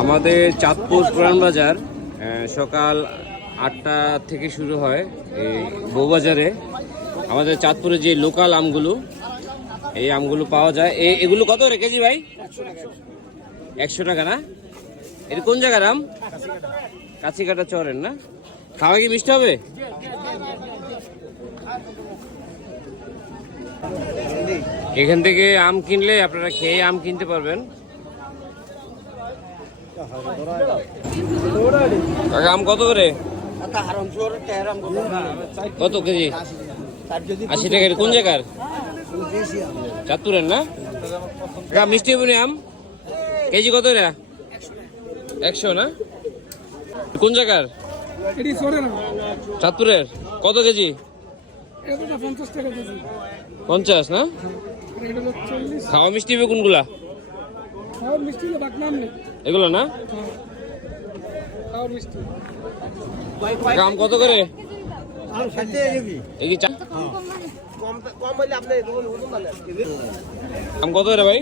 আমাদের চাঁদপুর পুরান বাজার সকাল 8টা থেকে শুরু হয়। এই বউবাজারে আমাদের চাঁদপুরে যে লোকাল আমগুলো, এই আমগুলো পাওয়া যায়। এগুলো কত করে কেজি ভাই? 100 টাকা না? এটা কোন জায়গার আম? কাছিকাটা চরের না? খাওয়া কি মিষ্টি হবে? এখান থেকে আম কিনলে আপনারা খেয়ে আম কিনতে পারবেন। কাকা আম কত করে? কত কেজি? 80 টাকা। কোন জায়গার? চাঁদপুরের না? কাকা মিষ্টি হবে আম কেজি কত রে? 100 না? কোন জায়গার? চাঁদপুরের। কত কেজি? 50 না? খাওয়া মিষ্টি হবে কোনগুলা? এগুলো না? আম কত করে? আম কত করে ভাই?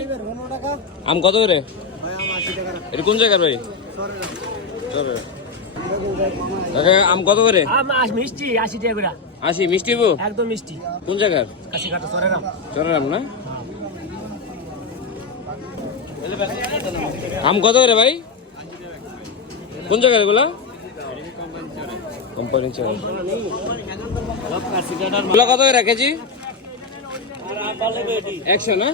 আম কত করে? এটা কোন জায়গার ভাই? আম কত করে? মিষ্টি 80 টাকা করে। 80 মিষ্টি একদম মিষ্টি। কোন জায়গার? কাশিকাটা চরের আম। চরের আম না? আম কত করে ভাই? কোন জায়গার এগুলা? কোম্পানি চর। কত করে কেজি? 100 না?